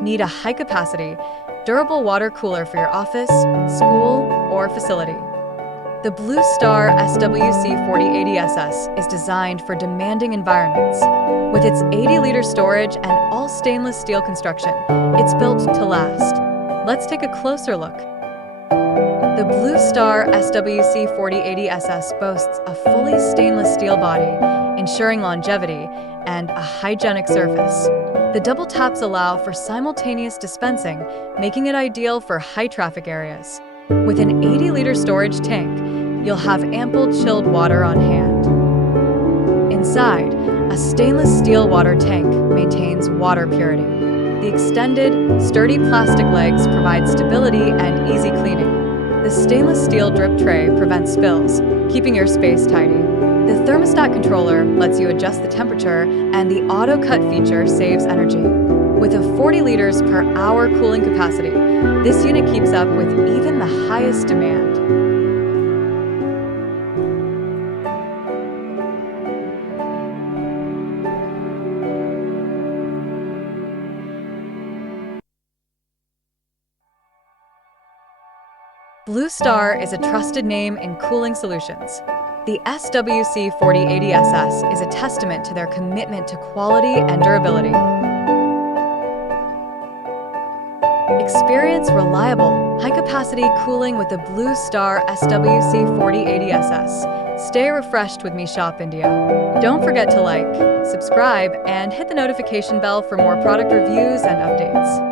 Need a high-capacity, durable water cooler for your office, school, or facility? The Blue Star SWC 4080SS is designed for demanding environments. With its 80-liter storage and all stainless steel construction, it's built to last. Let's take a closer look. The Blue Star SWC 4080SS boasts a fully stainless steel body, ensuring longevity, and a hygienic surface. The double taps allow for simultaneous dispensing, making it ideal for high-traffic areas. With an 80-liter storage tank, you'll have ample chilled water on hand. Inside, a stainless steel water tank maintains water purity. The extended, sturdy plastic legs provide stability and easy cleaning. The stainless steel drip tray prevents spills, keeping your space tidy. The thermostat controller lets you adjust the temperature, and the auto-cut feature saves energy. With a 40 liters per hour cooling capacity, this unit keeps up with even the highest demand. Blue Star is a trusted name in cooling solutions. The SWC 4080SS is a testament to their commitment to quality and durability. Experience reliable, high-capacity cooling with the Blue Star SWC 4080SS. Stay refreshed with Me Shop India. Don't forget to like, subscribe, and hit the notification bell for more product reviews and updates.